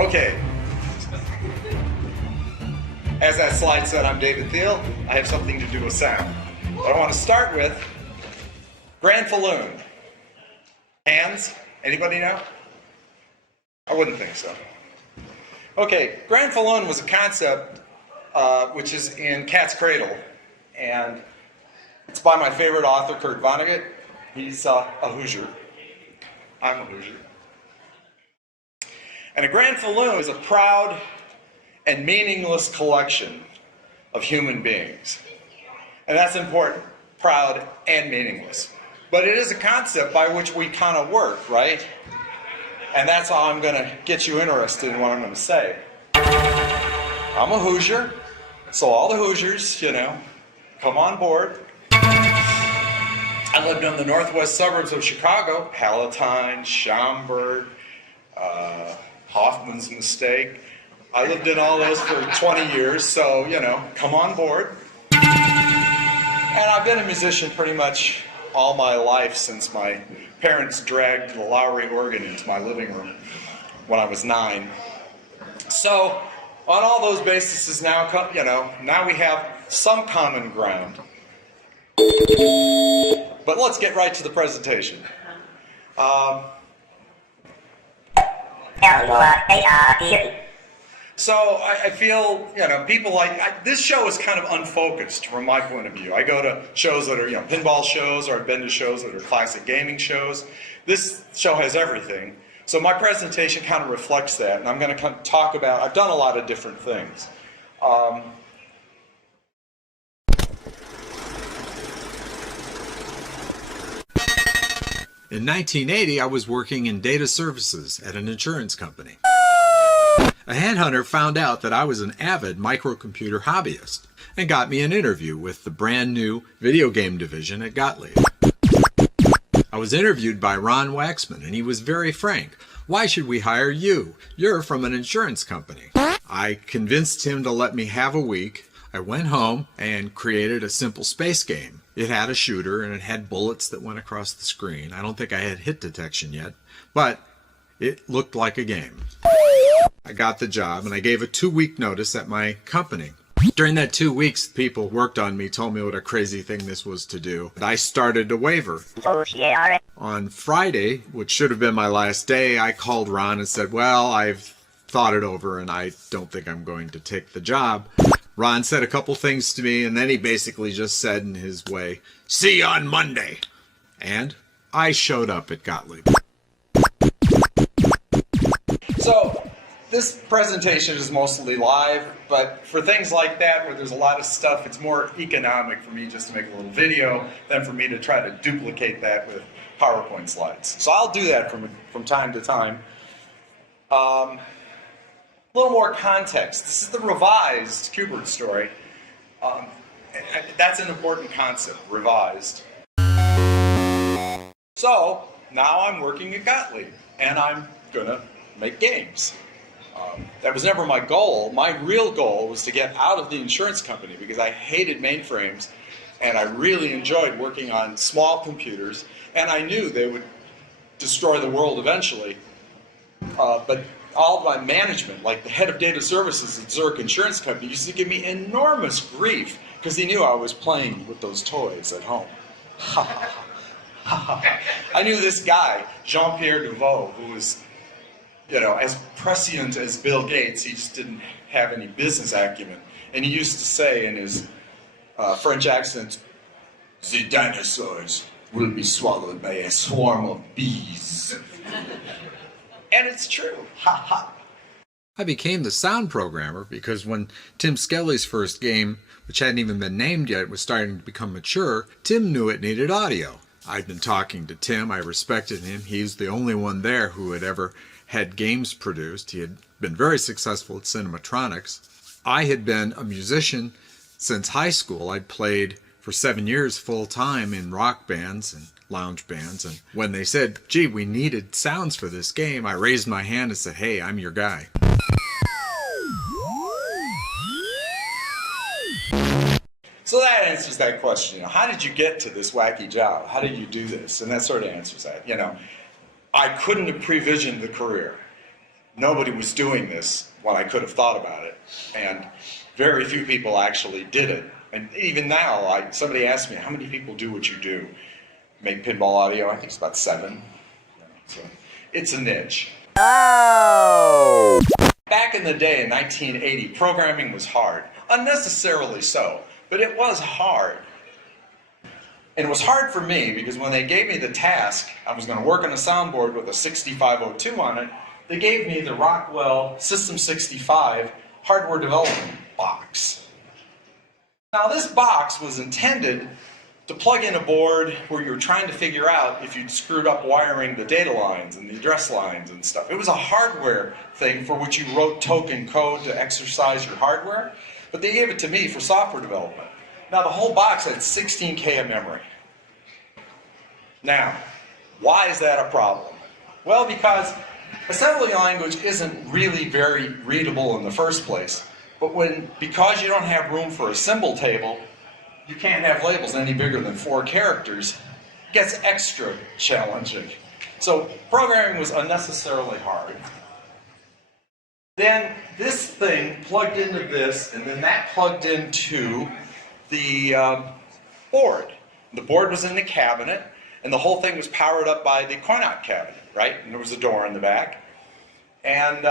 Okay. As that slide said, I'm David Thiel. I have something to do with sound. But I want to start with Grand Falloon. Hands? Anybody know? I wouldn't think so. Okay, Grand Falloon was a concept which is in Cat's Cradle. And it's by my favorite author, Kurt Vonnegut. He's a Hoosier. I'm a Hoosier. And a Grand Falloon is a proud and meaningless collection of human beings. And that's important, proud and meaningless. But it is a concept by which we kind of work, right? And that's how I'm going to get you interested in what I'm going to say. I'm a Hoosier, so all the Hoosiers, you know, come on board. I lived in the northwest suburbs of Chicago, Palatine, Schaumburg, Hoffman's Mistake. I lived in all those for 20 years, so, you know, come on board. And I've been a musician pretty much all my life since my parents dragged the Lowry organ into my living room when I was 9. So, on all those bases now, you know, now we have some common ground. But let's get right to the presentation. So I feel, you know, people like, this show is kind of unfocused from my point of view. I go to shows that are, you know, pinball shows, or I've been to shows that are classic gaming shows. This show has everything. So my presentation kind of reflects that, and I'm going to talk about, I've done a lot of different things. In 1980, I was working in data services at an insurance company. A headhunter found out that I was an avid microcomputer hobbyist and got me an interview with the brand new video game division at Gottlieb. I was interviewed by Ron Waxman, and he was very frank. "Why should we hire you? You're from an insurance company." I convinced him to let me have a week. I went home and created a simple space game. It had a shooter and it had bullets that went across the screen. I don't think I had hit detection yet, but it looked like a game. I got the job and I gave a 2-week notice at my company. During that 2 weeks, people worked on me, told me what a crazy thing this was to do. I started a waiver. On Friday, which should have been my last day, I called Ron and said, "Well, I've thought it over and I don't think I'm going to take the job." Ron said a couple things to me, and then he basically just said in his way, "See you on Monday." And I showed up at Gottlieb. So this presentation is mostly live, but for things like that where there's a lot of stuff, it's more economic for me just to make a little video than for me to try to duplicate that with PowerPoint slides. So I'll do that from time to time. A little more context. This is the revised Kubert story. That's an important concept, revised. So now I'm working at Gottlieb, and I'm gonna make games. That was never my goal. My real goal was to get out of the insurance company because I hated mainframes, and I really enjoyed working on small computers, and I knew they would destroy the world eventually. But all of my management, like the head of data services at Zurich Insurance Company, used to give me enormous grief because he knew I was playing with those toys at home. I knew this guy, Jean-Pierre Deveau, who was, you know, as prescient as Bill Gates. He just didn't have any business acumen. And he used to say in his French accent, "The dinosaurs will be swallowed by a swarm of bees." And it's true. Ha ha. I became the sound programmer because when Tim Skelly's first game, which hadn't even been named yet, was starting to become mature, Tim knew it needed audio. I'd been talking to Tim. I respected him. He's the only one there who had ever had games produced. He had been very successful at Cinematronics. I had been a musician since high school. I'd played for 7 years full-time in rock bands and lounge bands, and when they said, "Gee, we needed sounds for this game," I raised my hand and said, "Hey, I'm your guy." So that answers that question. You know, how did you get to this wacky job? How did you do this? And that sort of answers that. You know, I couldn't have pre-visioned the career. nobody was doing this when I could have thought about it. And very few people actually did it. And even now, somebody asked me, how many people do what you do? Make pinball audio? I think it's about 7. So it's a niche. Oh! Back in the day, in 1980, programming was hard. Unnecessarily so, but it was hard. And it was hard for me because when they gave me the task, I was going to work on a soundboard with a 6502 on it, they gave me the Rockwell System 65 hardware development box. Now this box was intended to plug in a board where you were trying to figure out if you'd screwed up wiring the data lines and the address lines and stuff. It was a hardware thing for which you wrote token code to exercise your hardware, but they gave it to me for software development. Now the whole box had 16K of memory. Now, why is that a problem? Well, because assembly language isn't really very readable in the first place, but because you don't have room for a symbol table, you can't have labels any bigger than 4 characters, it gets extra challenging. So programming was unnecessarily hard. Then this thing plugged into this, and then that plugged into the board. The board was in the cabinet, and the whole thing was powered up by the coin-op cabinet, right? And there was a door in the back. And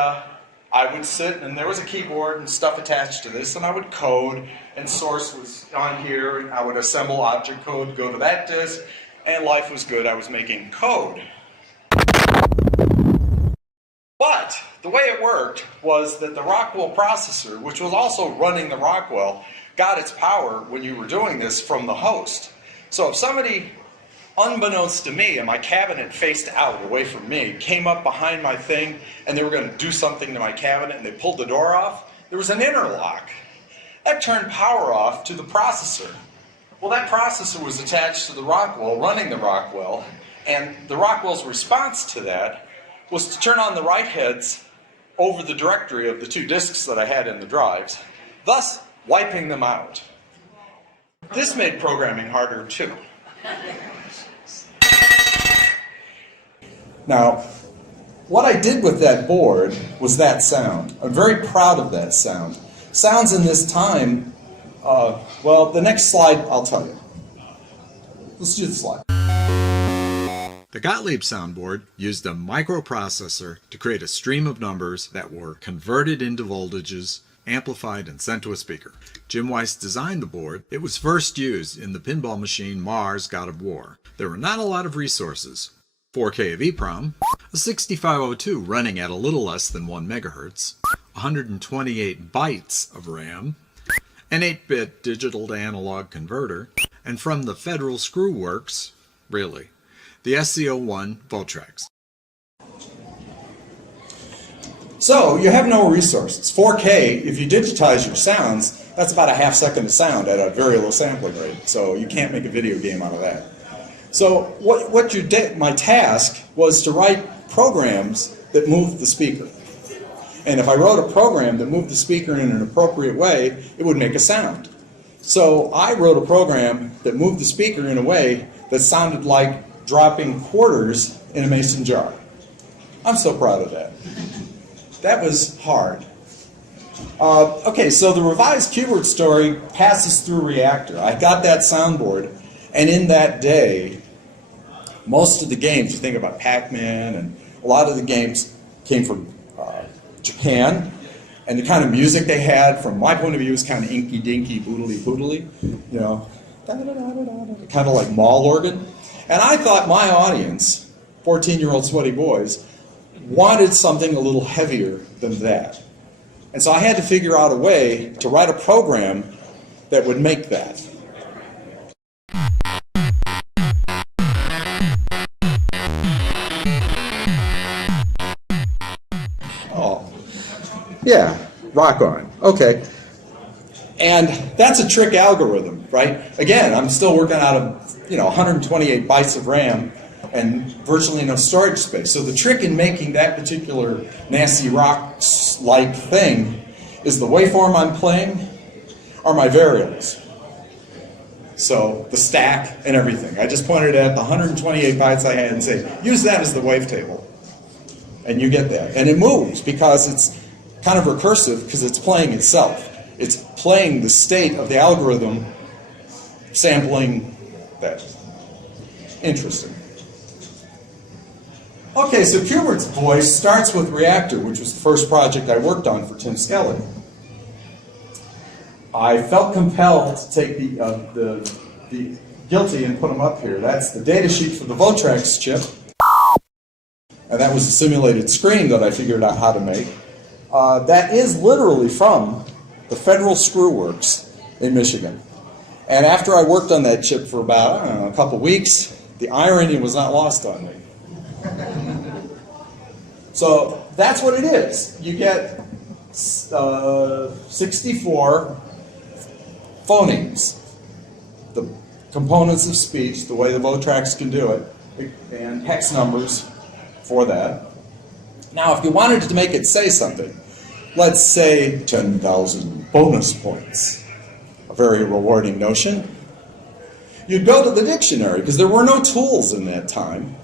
I would sit, and there was a keyboard and stuff attached to this, and I would code, and source was on here, and I would assemble object code, go to that disk, and life was good. I was making code. But the way it worked was that the Rockwell processor, which was also running the Rockwell, got its power when you were doing this from the host. So if somebody, unbeknownst to me, and my cabinet faced out away from me, came up behind my thing and they were going to do something to my cabinet and they pulled the door off, there was an interlock. That turned power off to the processor. Well, that processor was attached to the Rockwell, running the Rockwell, and the Rockwell's response to that was to turn on the write heads over the directory of the 2 disks that I had in the drives, thus wiping them out. This made programming harder too. Now, what I did with that board was that sound. I'm very proud of that sound. Sounds in this time, well, the next slide I'll tell you. Let's do the slide. The Gottlieb soundboard used a microprocessor to create a stream of numbers that were converted into voltages, amplified, and sent to a speaker. Jim Weiss designed the board. It was first used in the pinball machine Mars God of War. There were not a lot of resources. 4K of EEPROM, a 6502 running at a little less than 1 MHz, 128 bytes of RAM, an 8-bit digital to analog converter, and from the Federal Screw Works, really, the SC01 Voltrax. So, you have no resources. 4K, if you digitize your sounds, that's about a half second of sound at a very low sampling rate. So you can't make a video game out of that. So what you did, my task was to write programs that moved the speaker. And if I wrote a program that moved the speaker in an appropriate way, it would make a sound. So I wrote a program that moved the speaker in a way that sounded like dropping quarters in a mason jar. I'm so proud of that. That was hard. Okay, so the revised keyword story passes through Reactor. I got that soundboard, and in that day, most of the games, you think about Pac-Man, and a lot of the games came from Japan, and the kind of music they had, from my point of view, was kind of inky-dinky, boodly-poodly, you know, kind of like mall organ. And I thought my audience, 14-year-old sweaty boys, wanted something a little heavier than that. And so I had to figure out a way to write a program that would make that. Oh, yeah, rock on. Okay. And that's a trick algorithm, right? Again, I'm still working out of, 128 bytes of RAM and virtually no storage space. So the trick in making that particular nasty rock-like thing is the waveform I'm playing are my variables. So the stack and everything. I just pointed at the 128 bytes I had and say, use that as the wavetable. And you get that. And it moves because it's kind of recursive because it's playing itself. It's playing the state of the algorithm, sampling that. Interesting. Okay, so Q*bert's voice starts with Reactor, which was the first project I worked on for Tim Skelly. I felt compelled to take the guilty and put them up here. That's the data sheet for the Votrex chip. And that was a simulated screen that I figured out how to make. That is literally from the Federal Screw Works in Michigan. And after I worked on that chip for about, I don't know, a couple weeks, the irony was not lost on me. So that's what it is. You get 64 phonemes, the components of speech, the way the Votrex can do it, and hex numbers for that. Now, if you wanted to make it say something, let's say 10,000 bonus points, a very rewarding notion, you'd go to the dictionary, because there were no tools in that time,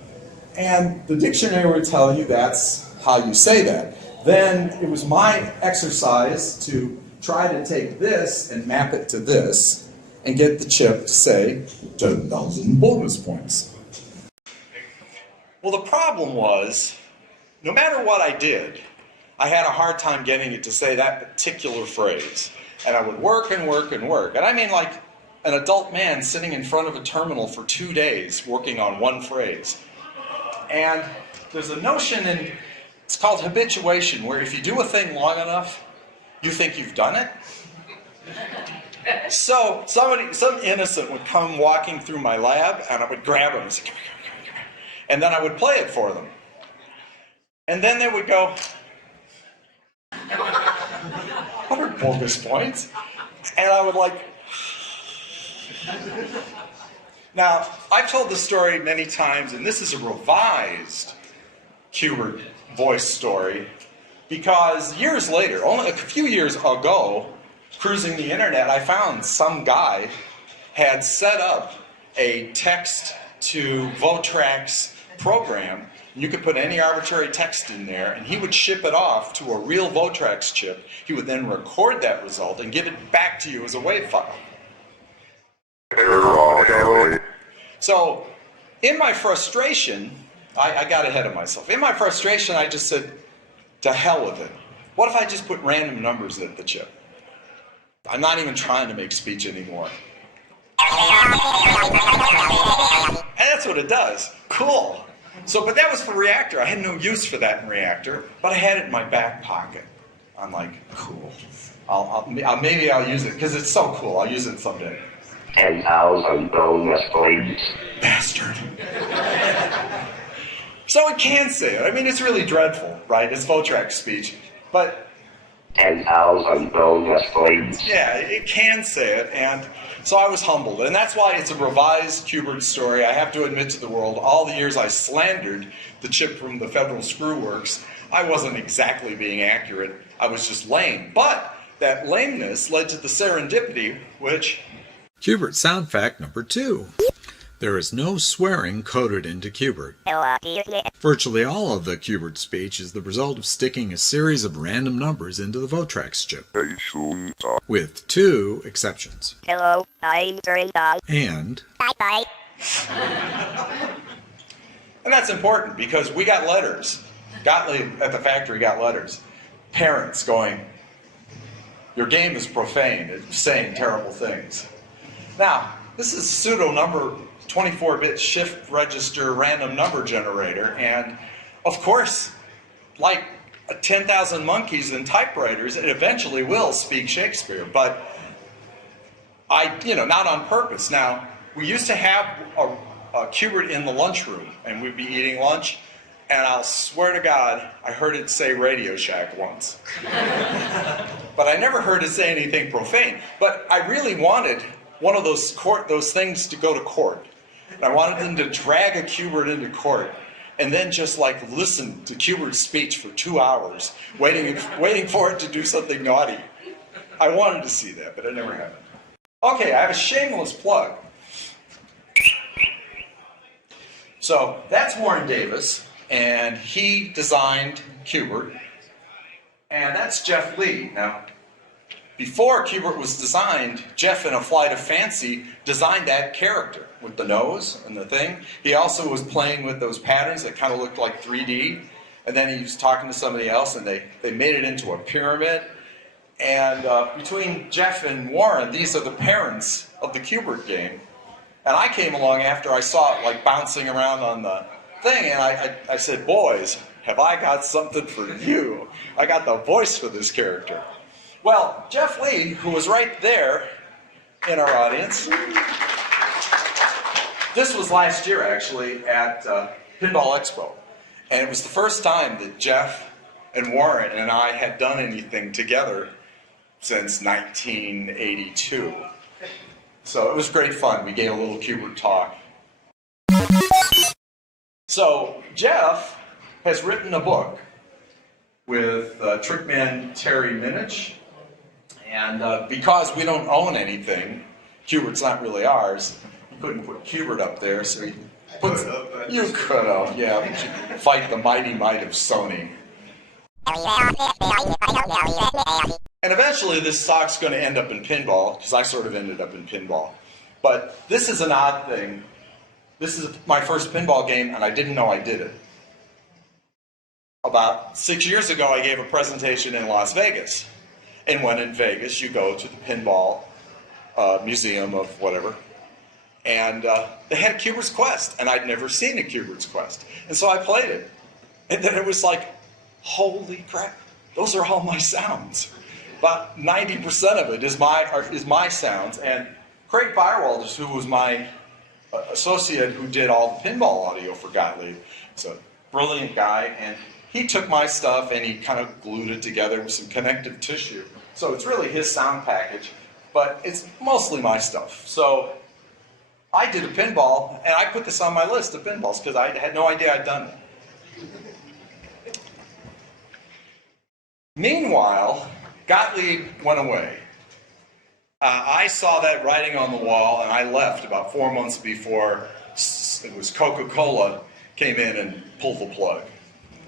and the dictionary would tell you that's how you say that. Then it was my exercise to try to take this and map it to this and get the chip to say 10,000 bonus points. Well, the problem was, no matter what I did, I had a hard time getting it to say that particular phrase. And I would work and work and work. And I mean like an adult man sitting in front of a terminal for 2 days working on one phrase. And there's a notion in, it's called habituation, where if you do a thing long enough, you think you've done it. So some innocent would come walking through my lab, and I would grab them and say, come here, come here, come here. And then I would play it for them. And then they would go, 100 bonus points. And I would like... Now, I've told this story many times, and this is a revised Q*bert voice story, because years later, only a few years ago, cruising the internet, I found some guy had set up a text-to-Votrex program. You could put any arbitrary text in there, and he would ship it off to a real Votrex chip. He would then record that result and give it back to you as a WAV file. So, in my frustration, I got ahead of myself. In my frustration, I just said, to hell with it. What if I just put random numbers at the chip? I'm not even trying to make speech anymore. And that's what it does. Cool. So, but that was for Reactor. I had no use for that in Reactor, but I had it in my back pocket. I'm like, cool. Maybe I'll use it, because it's so cool. I'll use it someday. 10,000 bonus points. Bastard. So it can say it. I mean, it's really dreadful, right? It's Votrex speech. But 10,000 bonus points. yeah, it can say it, and so I was humbled. And that's why it's a revised Q*bert story. I have to admit to the world, all the years I slandered the chip from the Federal Screw Works, I wasn't exactly being accurate. I was just lame. But that lameness led to the serendipity, which... Q*bert sound fact number 2. There is no swearing coded into Q*bert. Virtually all of the Q*bert speech is the result of sticking a series of random numbers into the Votrex chip. With 2 exceptions. Hello, I'm Brenda. And... Bye-bye. And that's important, because we got letters. Gottlieb at the factory got letters. Parents going, your game is profane. It's saying terrible things. Now, this is pseudo number 24-bit shift register random number generator, and of course, like 10,000 monkeys and typewriters, it eventually will speak Shakespeare, but not on purpose. Now, we used to have a Q*bert in the lunchroom, and we'd be eating lunch, and I'll swear to God, I heard it say Radio Shack once. But I never heard it say anything profane. But I really wanted one of those things to go to court. And I wanted them to drag a Q*bert into court and then just like listen to Q*bert's speech for 2 hours, waiting for it to do something naughty. I wanted to see that, but it never happened. Okay, I have a shameless plug. So that's Warren Davis. and he designed Q*bert, and that's Jeff Lee. Now, before Q*bert was designed, Jeff, in a flight of fancy, designed that character with the nose and the thing. He also was playing with those patterns that kind of looked like 3D, and then he was talking to somebody else, and they made it into a pyramid. And between Jeff and Warren, these are the parents of the Q*bert game. And I came along after I saw it like bouncing around on the thing, and I said, boys, have I got something for you? I got the voice for this character. Well, Jeff Lee, who was right there in our audience, this was last year actually at Pinball Expo. And it was the first time that Jeff and Warren and I had done anything together since 1982. So it was great fun. We gave a little Q*bert talk. So Jeff has written a book with Trickman Terry Minich. And because we don't own anything, Q*bert's not really ours, he couldn't put Q*bert up there, so he puts... You could have, yeah. Fight the mighty might of Sony. And eventually this talk's going to end up in pinball, because I sort of ended up in pinball. But this is an odd thing. This is my first pinball game, and I didn't know I did it. About 6 years ago, I gave a presentation in Las Vegas. And when in Vegas, you go to the pinball museum of whatever. And they had Q*bert's Quest, and I'd never seen a Q*bert's Quest. And so I played it. And then it was like, holy crap, those are all my sounds. About 90% of it is my sounds. And Craig Firewalders, who was my associate who did all the pinball audio for Gottlieb, he's a brilliant guy, and he took my stuff and he kind of glued it together with some connective tissue. So it's really his sound package, but it's mostly my stuff. So I did a pinball, and I put this on my list of pinballs because I had no idea I'd done it. Meanwhile, Gottlieb went away. I saw that writing on the wall, and I left about 4 months before it was Coca-Cola came in and pulled the plug.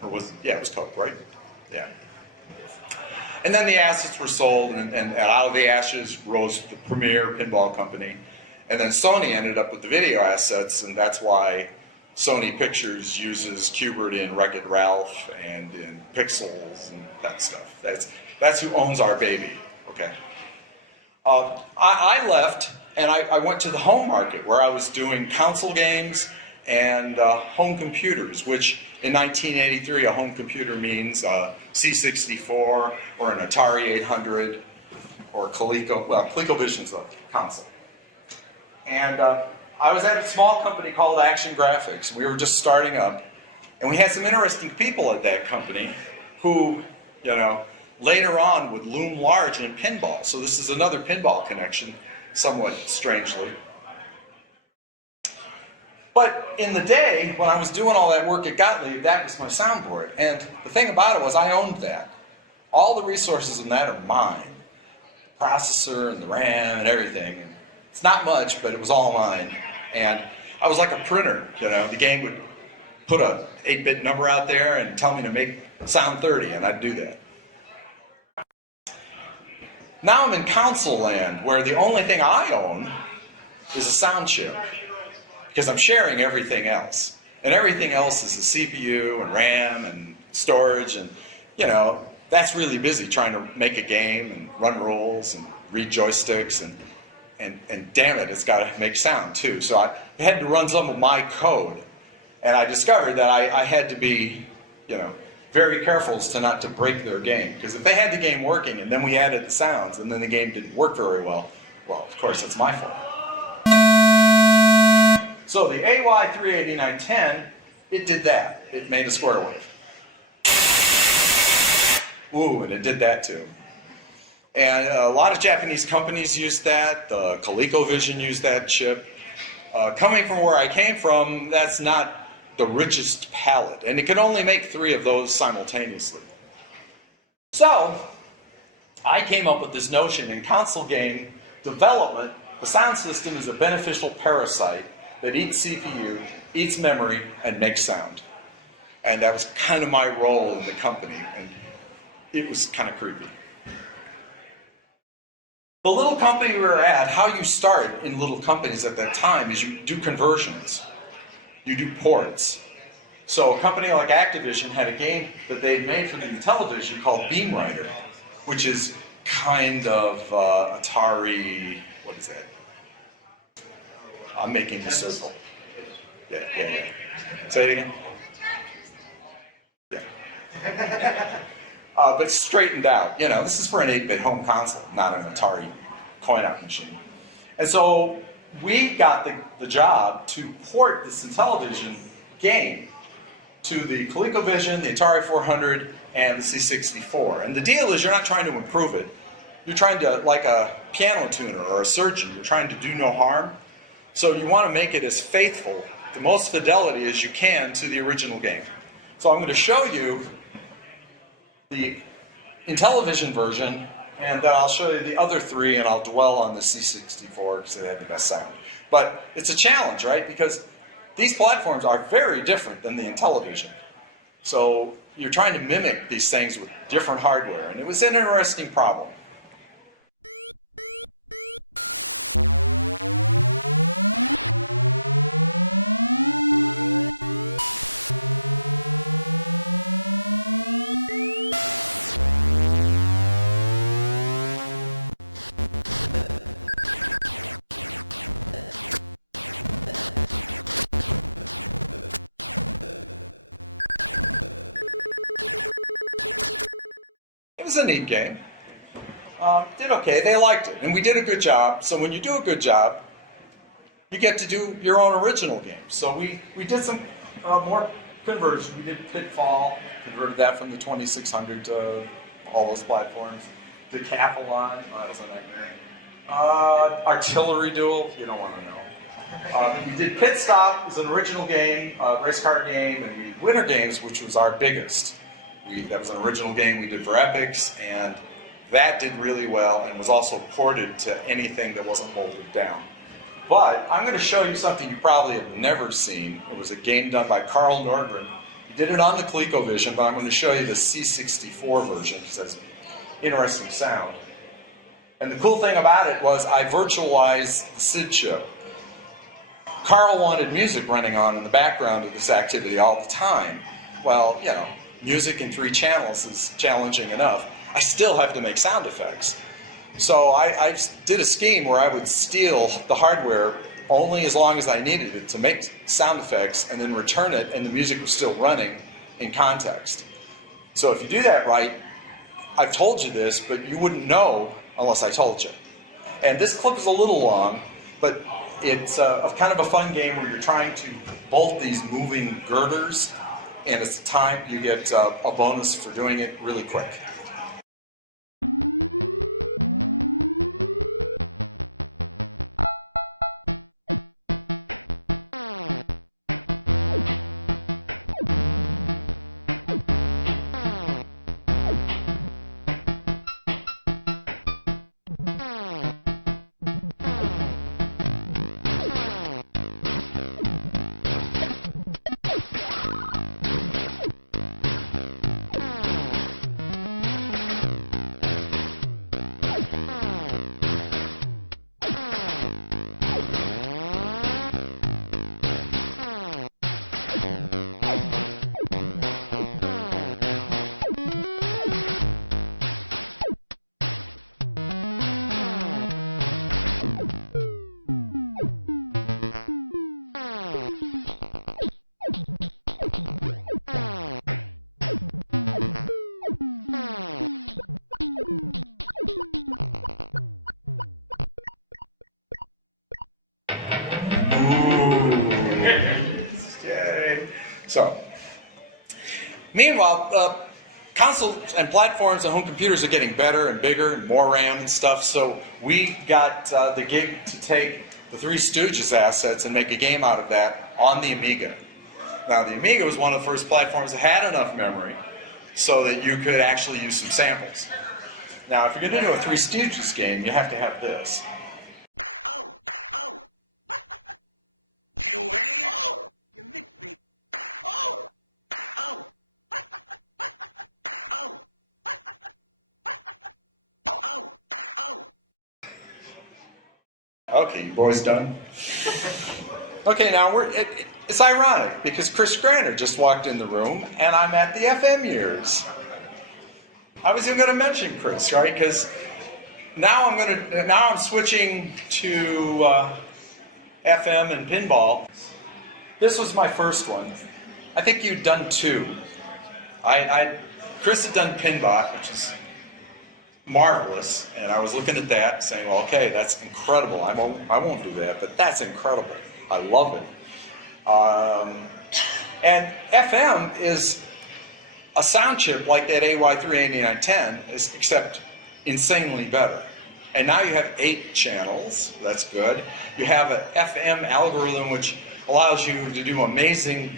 Or was, yeah, it was Coke, right? Yeah. And then the assets were sold, and out of the ashes rose the premier pinball company. And then Sony ended up with the video assets, and that's why Sony Pictures uses Q*bert in Wreck-It Ralph and in Pixels and that stuff. That's who owns our baby, okay? I left, and I went to the home market where I was doing console games and home computers, which in 1983 a home computer means C64 or an Atari 800 or Coleco. Well, ColecoVision's a console. And I was at a small company called Action Graphics. We were just starting up, and we had some interesting people at that company who, you know, later on would loom large in pinball. So this is another pinball connection, somewhat strangely. But in the day, when I was doing all that work at Gottlieb, that was my soundboard. And the thing about it was I owned that. All the resources in that are mine. The processor and the RAM and everything. And it's not much, but it was all mine. And I was like a printer, you know. The game would put a 8-bit number out there and tell me to make sound 30, and I'd do that. Now I'm in console land, where the only thing I own is a sound chip. Because I'm sharing everything else. And everything else is a CPU and RAM and storage, and, you know, that's really busy trying to make a game and run rules and read joysticks, and damn it, it's got to make sound too. So I had to run some of my code, and I discovered that I had to be, you know, very careful as to not to break their game. Because if they had the game working and then we added the sounds and then the game didn't work very well, of course it's my fault. So the AY38910, it did that. It made a square wave. Ooh, and it did that too. And a lot of Japanese companies used that. ColecoVision used that chip. Coming from where I came from, that's not the richest palette. And it could only make 3 of those simultaneously. So I came up with this notion in console game development. The sound system is a beneficial parasite that eats CPU, eats memory, and makes sound. And that was kind of my role in the company, and it was kind of creepy. The little company we were at, how you start in little companies at that time is you do conversions. You do ports. So a company like Activision had a game that they'd made for the Intellivision called Beam Rider, which is kind of Atari, what is that? I'm making the circle. Yeah. Say it again. Yeah. But straightened out. You know, this is for an 8-bit home console, not an Atari coin-out machine. And so we got the job to port this Intellivision game to the ColecoVision, the Atari 400, and the C64. And the deal is you're not trying to improve it. You're trying to, like a piano tuner or a surgeon, you're trying to do no harm. So you want to make it as faithful, the most fidelity as you can to the original game. So I'm going to show you the Intellivision version, and then I'll show you the other three, and I'll dwell on the C64 because they have the best sound. But it's a challenge, right? Because these platforms are very different than the Intellivision. So you're trying to mimic these things with different hardware, and it was an interesting problem. It was a neat game. Did okay, they liked it, and we did a good job. So when you do a good job, you get to do your own original game. So we did some more conversion. We did Pitfall, converted that from the 2600 to all those platforms. Decathlon, that was a nightmare. Artillery Duel, you don't want to know. We did Pit Stop, it was an original game, race car game, and we did Winter Games, which was our biggest. That was an original game we did for Epix, and that did really well and was also ported to anything that wasn't molded down. But I'm going to show you something you probably have never seen. It was a game done by Carl Nordgren. He did it on the ColecoVision, but I'm going to show you the C64 version because that's interesting sound. And the cool thing about it was I virtualized the SID chip. Carl wanted music running on in the background of this activity all the time. Well, you know, music in 3 channels is challenging enough. I still have to make sound effects. So I did a scheme where I would steal the hardware only as long as I needed it to make sound effects and then return it and the music was still running in context. So if you do that right, I've told you this, but you wouldn't know unless I told you. And this clip is a little long, but it's kind of a fun game where you're trying to bolt these moving girders, and it's time you get a bonus for doing it really quick. Yay. So, meanwhile, consoles and platforms and home computers are getting better and bigger and more RAM and stuff, so we got the gig to take the Three Stooges assets and make a game out of that on the Amiga. Now, the Amiga was one of the first platforms that had enough memory so that you could actually use some samples. Now, if you're going to do a Three Stooges game, you have to have this. Okay, you boys done? Okay, now it's ironic because Chris Granter just walked in the room and I'm at the FM years. I was even going to mention Chris, right? Because now I'm switching to FM and pinball. This was my first one. I think you'd done 2. Chris had done pinball, which is marvelous, and I was looking at that saying, well, okay, that's incredible. I won't do that, but that's incredible. I love it. And FM is a sound chip like that AY38910, except insanely better. And now you have 8 channels. That's good. You have an FM algorithm which allows you to do amazing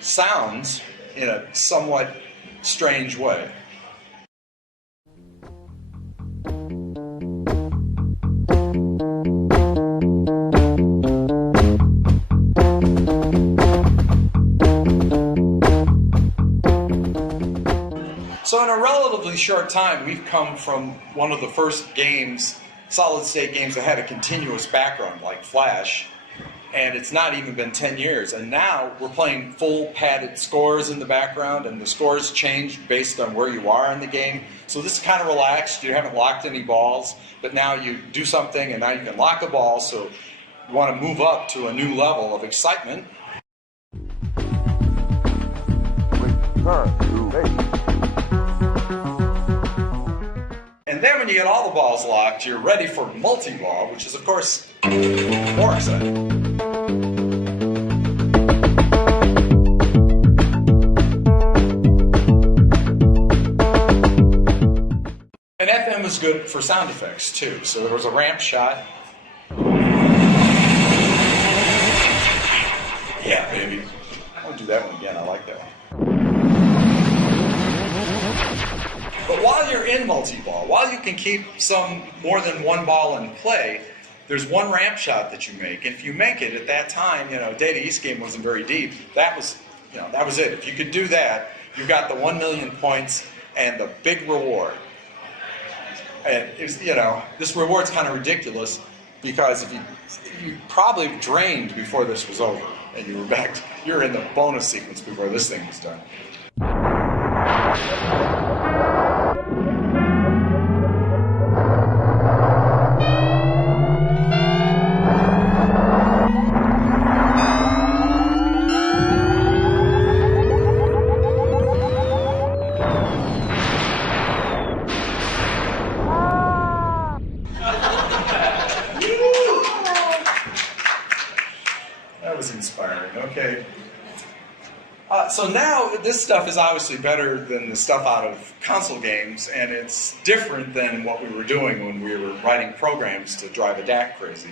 sounds in a somewhat strange way. So in a relatively short time, we've come from one of the first games, solid-state games that had a continuous background like Flash, and it's not even been 10 years. And now we're playing full padded scores in the background, and the scores change based on where you are in the game. So this is kind of relaxed. You haven't locked any balls, but now you do something, and now you can lock a ball, so you want to move up to a new level of excitement. And then when you get all the balls locked, you're ready for multi-ball, which is, of course, more exciting. And FM is good for sound effects, too. So there was a ramp shot. Yeah, baby. I won't do that one again. I like that one. But while you're in multi-ball, while you can keep more than one ball in play, there's one ramp shot that you make. And if you make it at that time, Data East game wasn't very deep. That was it. If you could do that, you got the 1 million points and the big reward. And this reward's kind of ridiculous because if you probably drained before this was over, and you're in the bonus sequence before this thing was done. That was inspiring. Okay. So now this stuff is obviously better than the stuff out of console games, and it's different than what we were doing when we were writing programs to drive a DAC crazy.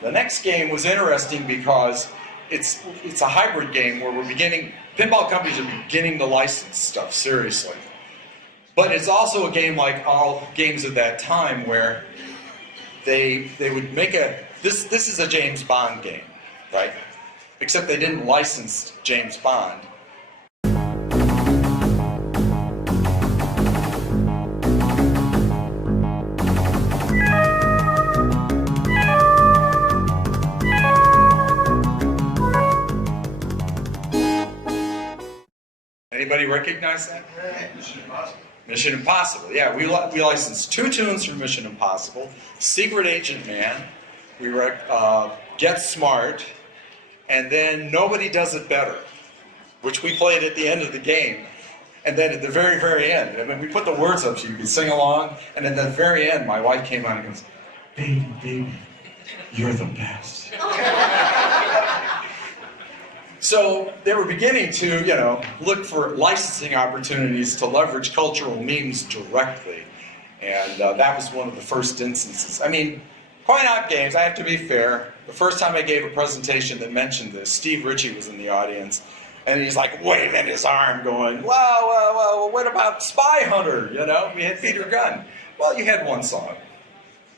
The next game was interesting because it's a hybrid game where pinball companies are beginning to license stuff seriously. But it's also a game like all games of that time where they would make this is a James Bond game, right? Except they didn't license James Bond. Anybody recognize that? Mission Impossible. Mission Impossible, yeah. We licensed 2 tunes from Mission Impossible. Secret Agent Man. We Get Smart. And then Nobody Does It Better, which we played at the end of the game. And then at the very, very end, we put the words up so you could sing along. And at the very end, my wife came on and goes, baby, you're the best. So they were beginning to, look for licensing opportunities to leverage cultural memes directly. And that was one of the first instances. Coin-op games, I have to be fair. The first time I gave a presentation that mentioned this, Steve Ritchie was in the audience, and he's like waving his arm going, well, what about Spy Hunter? We had Peter Gunn. Well, you had 1 song.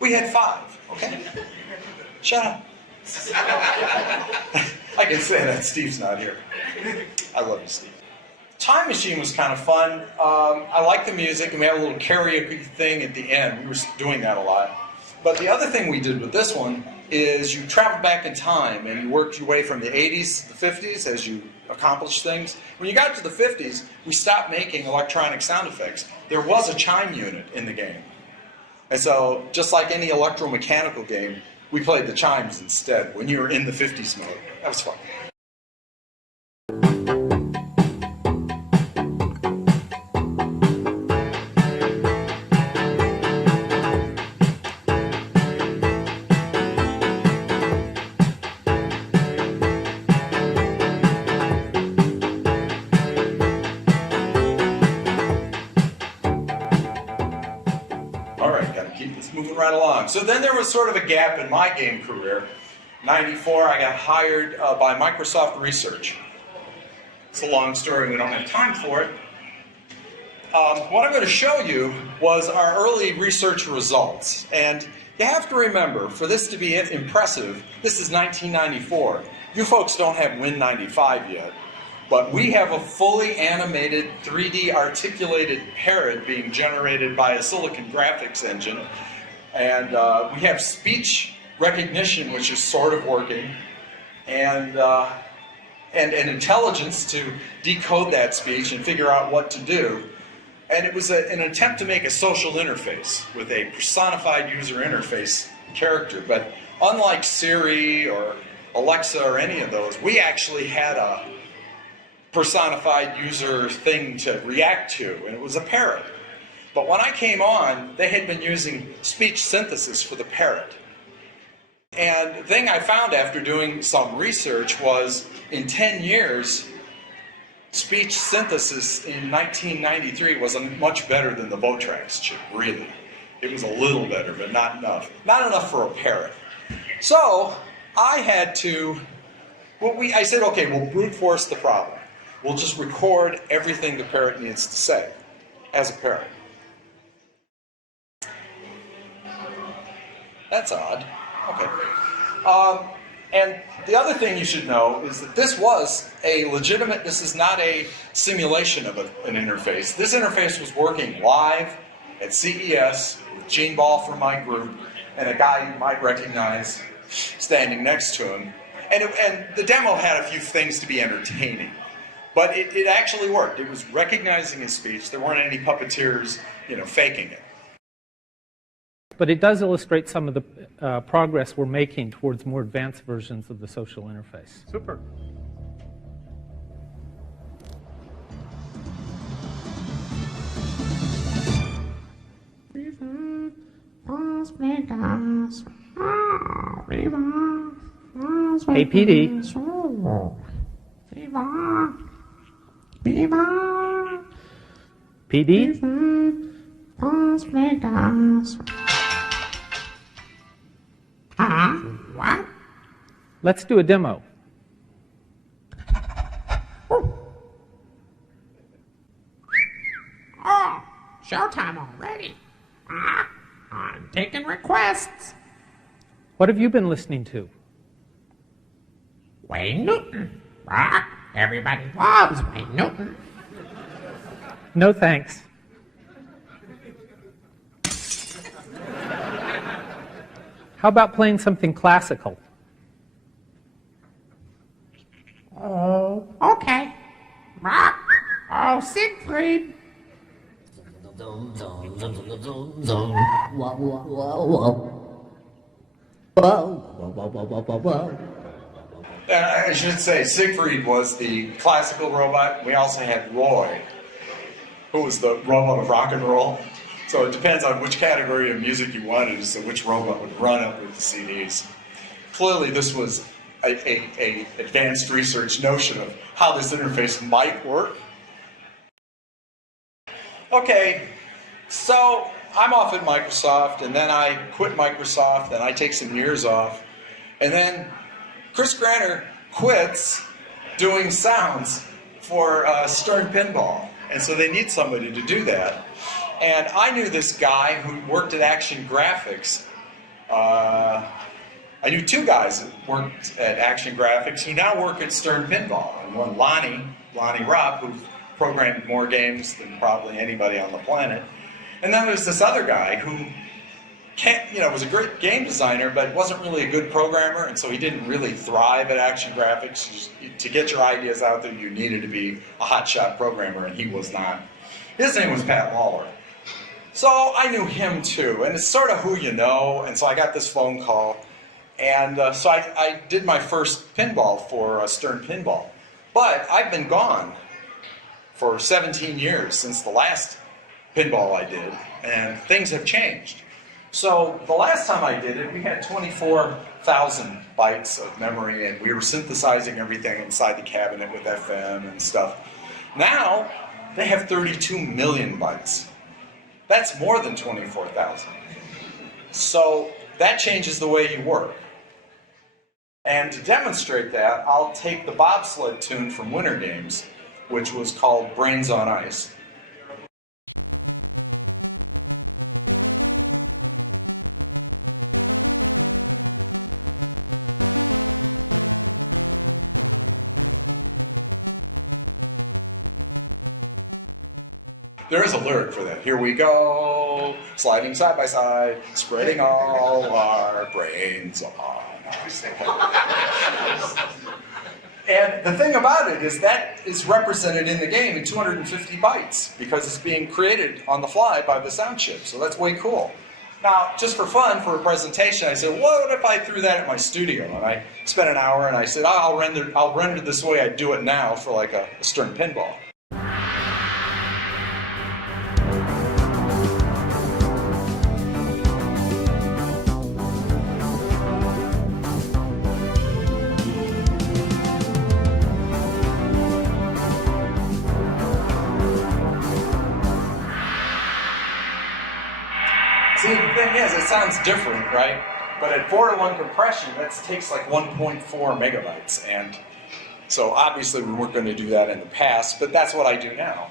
We had 5, okay? Shut up. I can say that, Steve's not here. I love you, Steve. Time Machine was kind of fun. I like the music, and we had a little karaoke thing at the end. We were doing that a lot. But the other thing we did with this one is you traveled back in time and you worked your way from the 80s to the 50s as you accomplished things. When you got to the 50s, we stopped making electronic sound effects. There was a chime unit in the game. And so, just like any electromechanical game, we played the chimes instead when you were in the 50s mode. That was fun. Moving right along. So then there was sort of a gap in my game career. 94, I got hired by Microsoft Research. It's a long story, we don't have time for it. What I'm going to show you was our early research results. And you have to remember, for this to be impressive, this is 1994. You folks don't have Win95 yet. But we have a fully animated 3D articulated parrot being generated by a silicon graphics engine. And we have speech recognition, which is sort of working, and intelligence to decode that speech and figure out what to do. And it was an attempt to make a social interface with a personified user interface character. But unlike Siri or Alexa or any of those, we actually had a personified user thing to react to, and it was a parrot. But when I came on, they had been using speech synthesis for the parrot. And the thing I found after doing some research was, in 10 years, speech synthesis in 1993 was much better than the Votrax chip, really. It was a little better, but not enough. Not enough for a parrot. So I had to, I said, okay, we'll brute force the problem. We'll just record everything the parrot needs to say as a parrot. That's odd. Okay. And the other thing you should know is that this was a legitimate, this is not a simulation of an interface. This interface was working live at CES with Gene Ball from my group and a guy you might recognize standing next to him. And the demo had a few things to be entertaining. But it actually worked. It was recognizing his speech. There weren't any puppeteers, faking it. But it does illustrate some of the progress we're making towards more advanced versions of the social interface. Super. Hey, PD. PD? What? Let's do a demo. Oh, showtime already. I'm taking requests. What have you been listening to? Wayne Newton. Everybody loves Wayne Newton. No thanks. How about playing something classical? Oh, okay. Oh, Siegfried. I should say Siegfried was the classical robot. We also had Roy, who was the robot of rock and roll. So it depends on which category of music you wanted as to which robot would run up with the CDs. Clearly this was a advanced research notion of how this interface might work. Okay, so I'm off at Microsoft, and then I quit Microsoft, and I take some years off. And then Chris Granner quits doing sounds for Stern Pinball. And so they need somebody to do that. And I knew this guy who worked at Action Graphics. I knew two guys that worked at Action Graphics who now work at Stern Pinball. And one, Lonnie Robb, who programmed more games than probably anybody on the planet. And then there's this other guy who was a great game designer, but wasn't really a good programmer, and so he didn't really thrive at action graphics. To get your ideas out there, you needed to be a hotshot programmer, and he was not. His name was Pat Lawler. So I knew him too, and it's sort of who you know, and so I got this phone call, and so I did my first pinball for Stern Pinball. But I've been gone for 17 years since the last pinball I did, and things have changed. So the last time I did it, we had 24,000 bytes of memory, and we were synthesizing everything inside the cabinet with FM and stuff. Now, they have 32 million bytes. That's more than 24,000. So that changes the way you work. And to demonstrate that, I'll take the bobsled tune from Winter Games, which was called Brains on Ice. There is a lyric for that. Here we go, sliding side by side, spreading all our brains on ice. And the thing about it is that is represented in the game in 250 bytes because it's being created on the fly by the sound chip. So that's way cool. Now, just for fun, for a presentation, I said, what if I threw that at my studio? And I spent an hour and I said, I'll render this the way I do it now for like a Stern Pinball. See, the thing is, it sounds different, right? But at 4-to-1 compression, that takes like 1.4 megabytes. And so obviously we weren't going to do that in the past, but that's what I do now.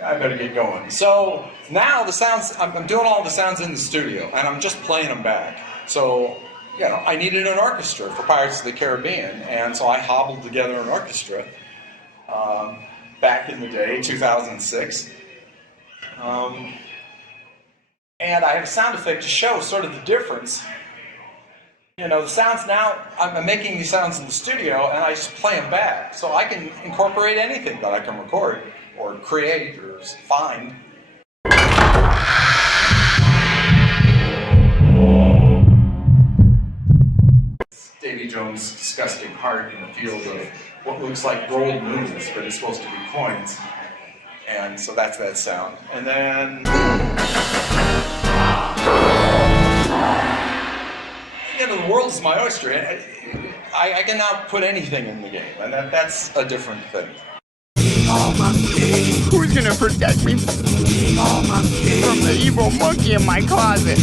I better get going. So now the sounds, I'm doing all the sounds in the studio, and I'm just playing them back. So, I needed an orchestra for Pirates of the Caribbean, and so I hobbled together an orchestra back in the day, 2006. And I have a sound effect to show sort of the difference. The sounds now, I'm making these sounds in the studio, and I just play them back. So I can incorporate anything that I can record, or create, or find. Davy Jones' disgusting heart in the field of what looks like gold moons, but it's supposed to be coins. And so that's that sound. And then... the world is my oyster. I can now put anything in the game, and that's a different thing. Who's gonna protect me from the evil monkey in my closet?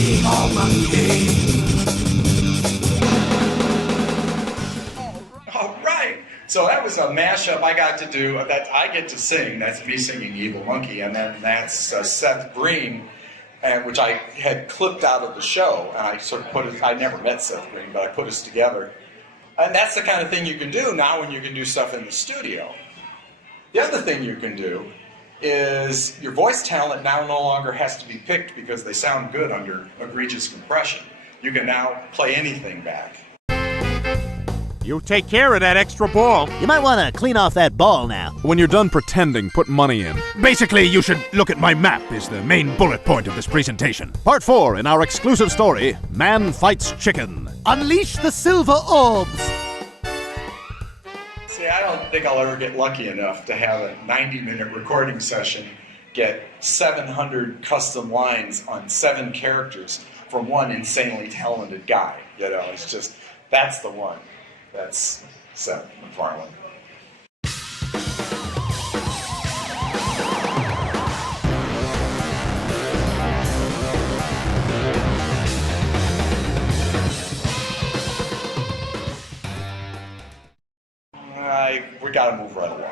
All right. So that was a mashup I got to do. That I get to sing. That's me singing Evil Monkey, and then that's Seth Green, which I had clipped out of the show, and I sort of put it. I never met Seth Green, but I put us together, and that's the kind of thing you can do now when you can do stuff in the studio. The other thing you can do is your voice talent now no longer has to be picked because they sound good under egregious compression. You can now play anything back. You take care of that extra ball. You might want to clean off that ball now. When you're done pretending, put money in. Basically, you should look at my map is the main bullet point of this presentation. Part 4 in our exclusive story, Man Fights Chicken. Unleash the silver orbs! See, I don't think I'll ever get lucky enough to have a 90-minute recording session get 700 custom lines on 7 characters from one insanely talented guy. It's just, that's the one. That's Seth MacFarlane. We gotta move right along.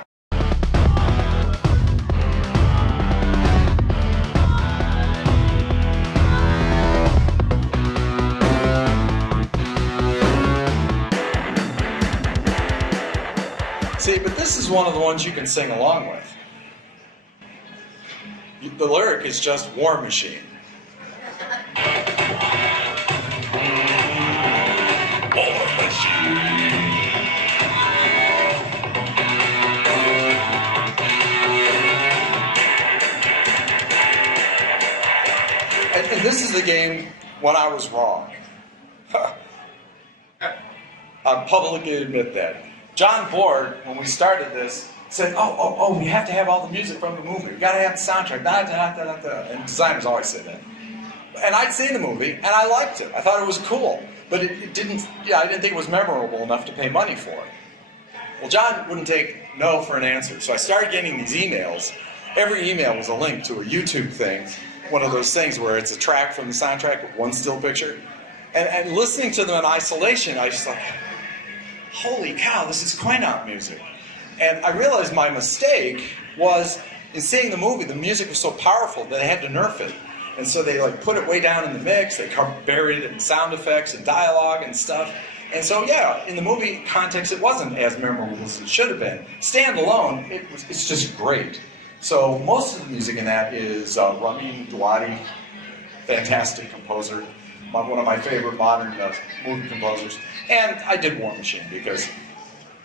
See, but this is one of the ones you can sing along with. The lyric is just War Machine. War Machine. And this is the game when I was wrong. I publicly admit that. John Ford, when we started this, said, oh, we have to have all the music from the movie. We got to have the soundtrack. Da, da, da, da, da. And designers always say that. And I'd seen the movie, and I liked it. I thought it was cool. But it didn't, I didn't think it was memorable enough to pay money for it. Well, John wouldn't take no for an answer. So I started getting these emails. Every email was a link to a YouTube thing, one of those things where it's a track from the soundtrack with one still picture. And listening to them in isolation, I was like, holy cow, this is coin-op music. And I realized my mistake was, in seeing the movie, the music was so powerful that they had to nerf it. And so they put it way down in the mix, they buried it in sound effects and dialogue and stuff. And so yeah, in the movie context it wasn't as memorable as it should have been. Standalone, it's just great. So most of the music in that is Ramin Djawadi, fantastic composer, one of my favorite modern movie composers. And I did War Machine because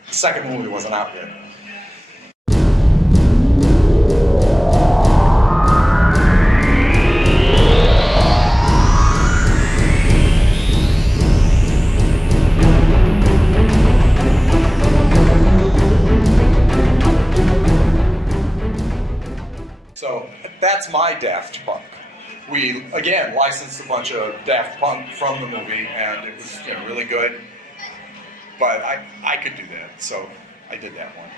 the second movie wasn't out yet. So that's my Daft Punk. We, again, licensed a bunch of Daft Punk from the movie, and it was really good. But I could do that, so I did that one.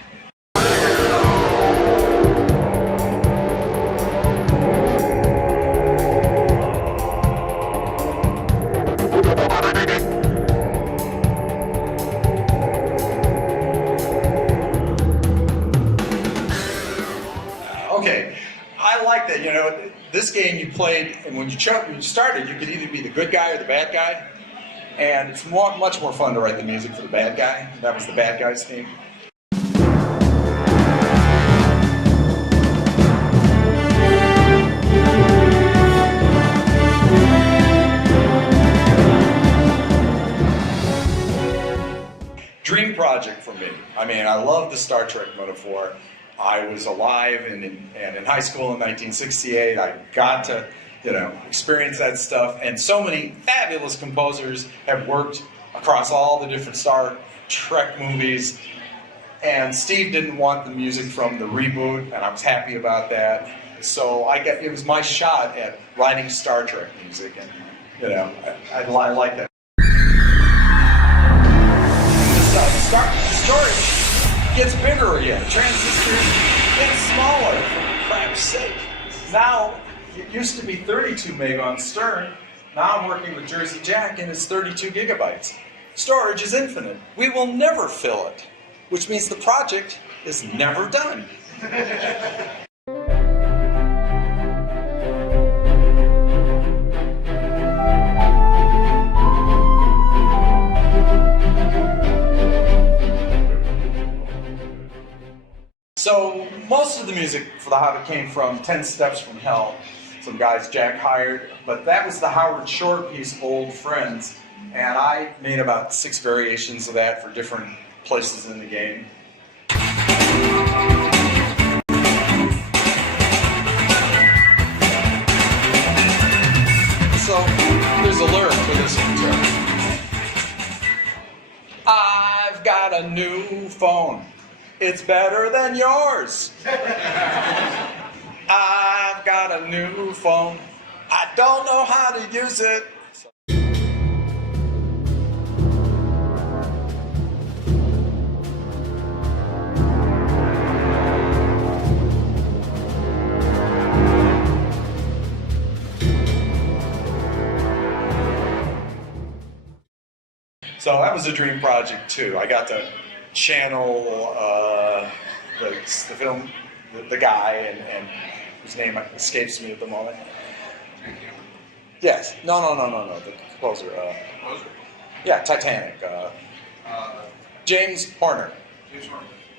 Okay, I like that, this game you played, and when you started, you could either be the good guy or the bad guy. And it's much more fun to write the music for the bad guy. That was the bad guy's theme. Dream project for me. I mean, I love the Star Trek metaphor. I was alive and in high school in 1968. I got to experience that stuff, and so many fabulous composers have worked across all the different Star Trek movies, and Steve didn't want the music from the reboot, and I was happy about that. So it was my shot at writing Star Trek music, and I like that. The storage gets bigger again. Transistors get smaller, for crap's sake. Now, it used to be 32 meg on Stern. Now I'm working with Jersey Jack and it's 32 gigabytes. Storage is infinite. We will never fill it, which means the project is never done. So most of the music for The Hobbit came from 10 Steps from Hell. Some guys Jack hired, but that was the Howard Shore piece, Old Friends, and I made about 6 variations of that for different places in the game. So there's a lyric for this one too. I've got a new phone. It's better than yours. I've got a new phone. I don't know how to use it. So that was a dream project too. I got to channel the film, the guy, and whose name escapes me at the moment. Yes. No. The composer. Yeah, Titanic. James Horner.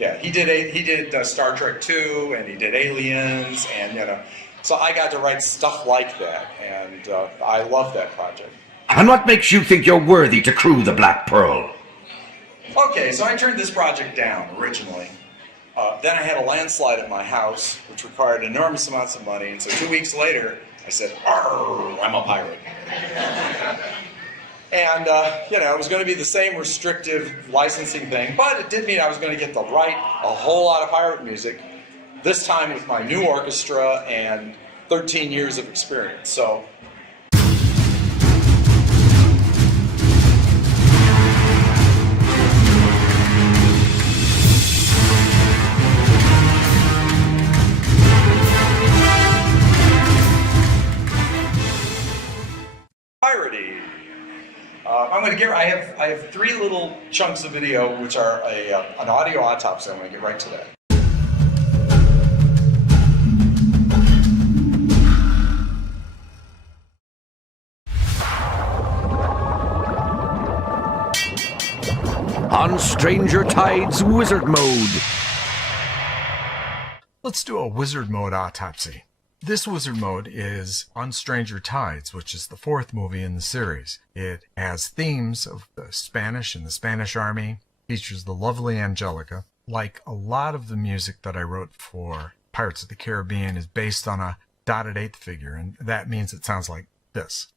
Yeah, he did Star Trek 2, and he did Aliens, and so I got to write stuff like that, and I love that project. And what makes you think you're worthy to crew the Black Pearl? Okay, so I turned this project down originally. Then I had a landslide at my house, which required enormous amounts of money, and so 2 weeks later, I said, "Arr, I'm a pirate." And, it was going to be the same restrictive licensing thing, but it did mean I was going to get to write a whole lot of pirate music, this time with my new orchestra and 13 years of experience. So. Piratey. I have 3 little chunks of video, which are an audio autopsy. I'm going to get right to that. On Stranger Tides Wizard Mode. Let's do a wizard mode autopsy. This wizard mode is on Stranger Tides, which is the 4th movie in the series. It has themes of the Spanish and the Spanish Army, features the lovely Angelica. Like a lot of the music that I wrote for Pirates of the Caribbean is based on a dotted 8th figure, and that means it sounds like this.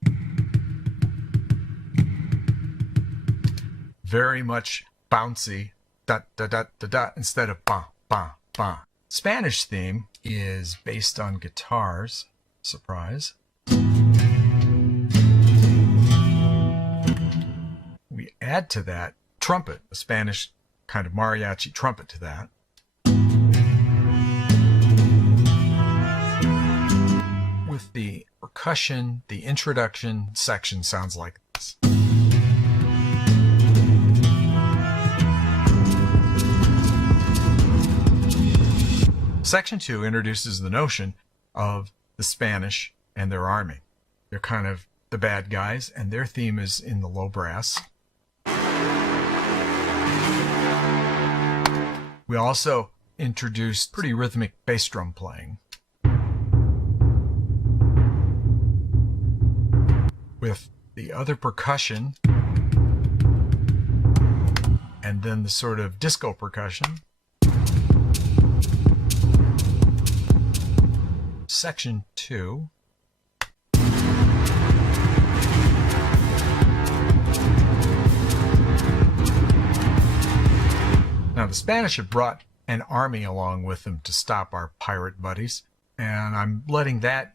Very much bouncy, dot, dot, dot, dot, dot, instead of ba, ba, ba. Spanish theme is based on guitars. Surprise. We add to that trumpet, a Spanish kind of mariachi trumpet to that. With the percussion, the introduction section sounds like this. Section 2 introduces the notion of the Spanish and their army. They're kind of the bad guys, and their theme is in the low brass. We also introduced pretty rhythmic bass drum playing, with the other percussion, and then the sort of disco percussion. Section 2. Now, the Spanish have brought an army along with them to stop our pirate buddies, and I'm letting that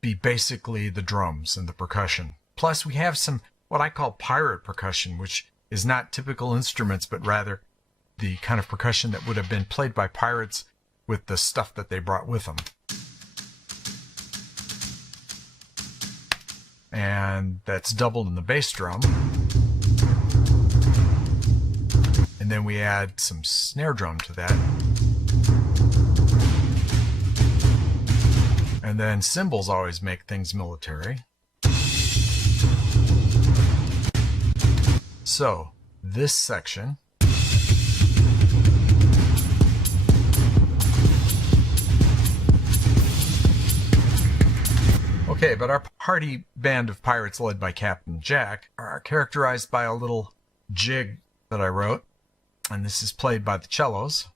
be basically the drums and the percussion. Plus, we have some what I call pirate percussion, which is not typical instruments, but rather the kind of percussion that would have been played by pirates with the stuff that they brought with them. And that's doubled in the bass drum. And then we add some snare drum to that. And then cymbals always make things military. So, this section okay, but our party band of pirates led by Captain Jack are characterized by a little jig that I wrote, and this is played by the cellos.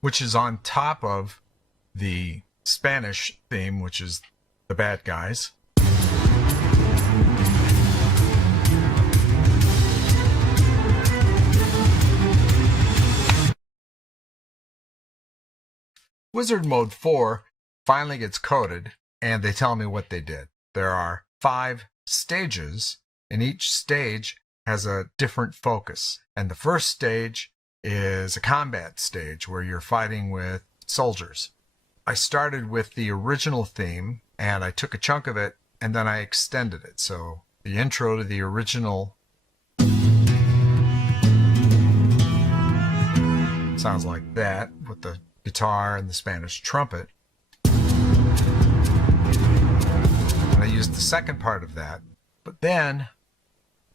Which is on top of the Spanish theme, which is the bad guys. Wizard Mode 4 finally gets coded, and they tell me what they did. There are 5 stages, and each stage has a different focus. And the first stage is a combat stage where you're fighting with soldiers. I started with the original theme, and I took a chunk of it, and then I extended it. So the intro to the original sounds like that, with the guitar and the Spanish trumpet. And I used the second part of that But then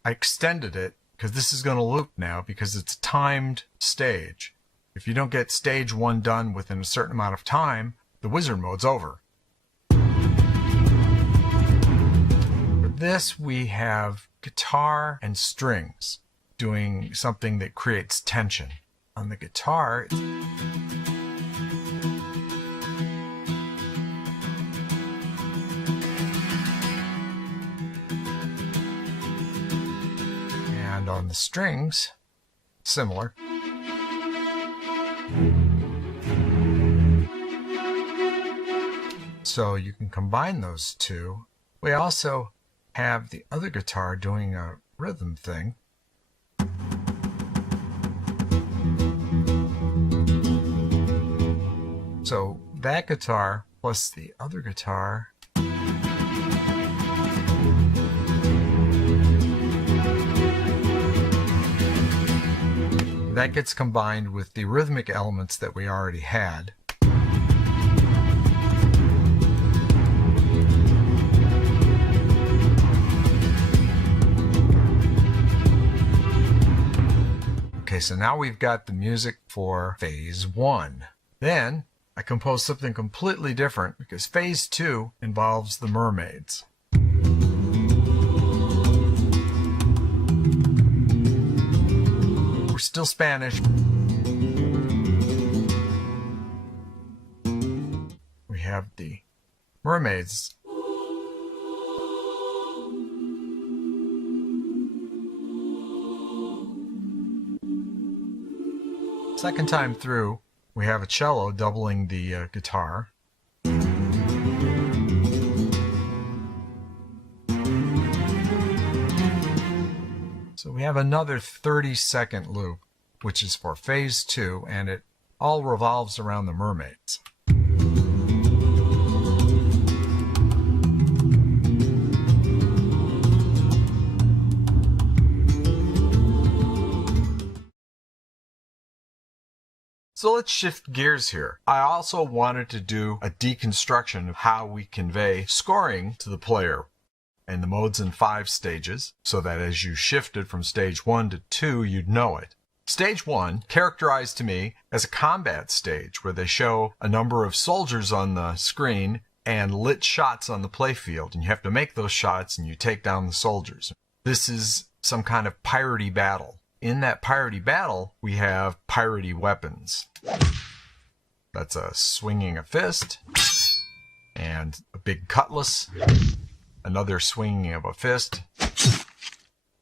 I extended it because this is going to loop now because it's a timed stage. If you don't get stage 1 done within a certain amount of time, the wizard mode's over. For this, we have guitar and strings doing something that creates tension. On the guitar, and on the strings, similar. So you can combine those two. We also have the other guitar doing a rhythm thing. So that guitar plus the other guitar that gets combined with the rhythmic elements that we already had. Okay, so now we've got the music for phase 1. Then I composed something completely different because phase 2 involves the mermaids. We're still Spanish. We have the mermaids. Second time through, we have a cello doubling the guitar. So we have another 30-second loop, which is for phase 2, and it all revolves around the mermaids. So let's shift gears here. I also wanted to do a deconstruction of how we convey scoring to the player. And the mode's in 5 stages, so that as you shifted from stage 1 to 2, you'd know it. Stage 1, characterized to me as a combat stage, where they show a number of soldiers on the screen and lit shots on the playfield, and you have to make those shots and you take down the soldiers. This is some kind of piratey battle. In that piratey battle, we have piratey weapons. That's a swinging a fist, and a big cutlass, another swinging of a fist.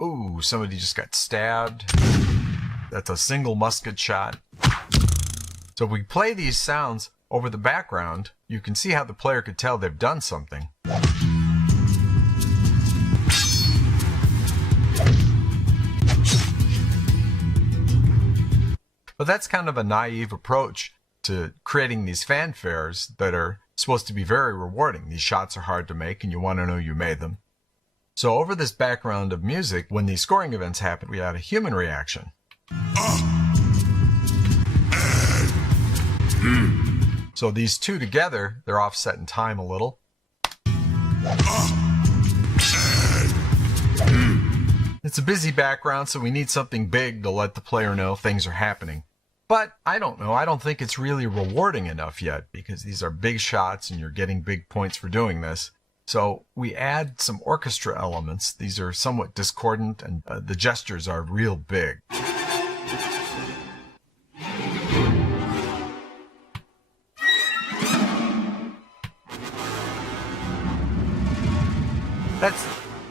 Ooh, somebody just got stabbed. That's a single musket shot. So if we play these sounds over the background, you can see how the player could tell they've done something. But that's kind of a naive approach to creating these fanfares that are supposed to be very rewarding. These shots are hard to make and you want to know you made them. So over this background of music, when these scoring events happen, we had a human reaction. So these two together, they're offset in time a little. It's a busy background, so we need something big to let the player know things are happening. But I don't know, I don't think it's really rewarding enough yet, because these are big shots and you're getting big points for doing this. So we add some orchestra elements. These are somewhat discordant and the gestures are real big.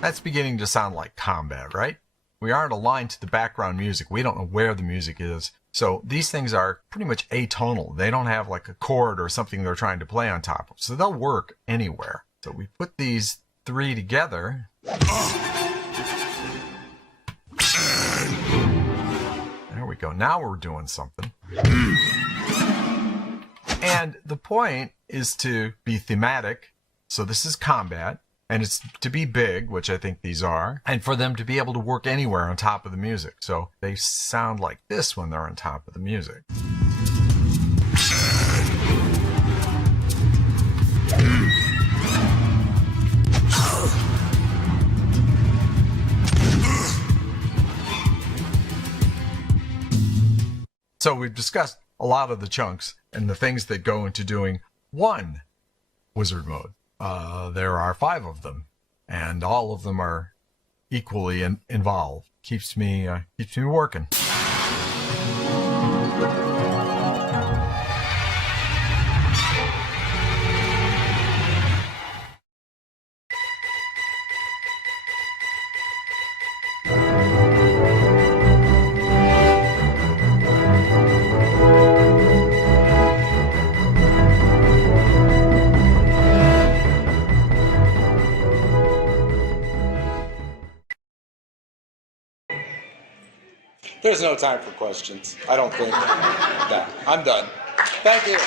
That's beginning to sound like combat, right? We aren't aligned to the background music. We don't know where the music is. So these things are pretty much atonal. They don't have like a chord or something they're trying to play on top of. So they'll work anywhere. So we put these 3 together. There we go. Now we're doing something. And the point is to be thematic. So this is combat. And it's to be big, which I think these are, and for them to be able to work anywhere on top of the music. So they sound like this when they're on top of the music. So we've discussed a lot of the chunks and the things that go into doing one wizard mode. There are 5 of them, and all of them are equally involved. Keeps me working. There's no time for questions. I don't think. No, I'm done. Thank you.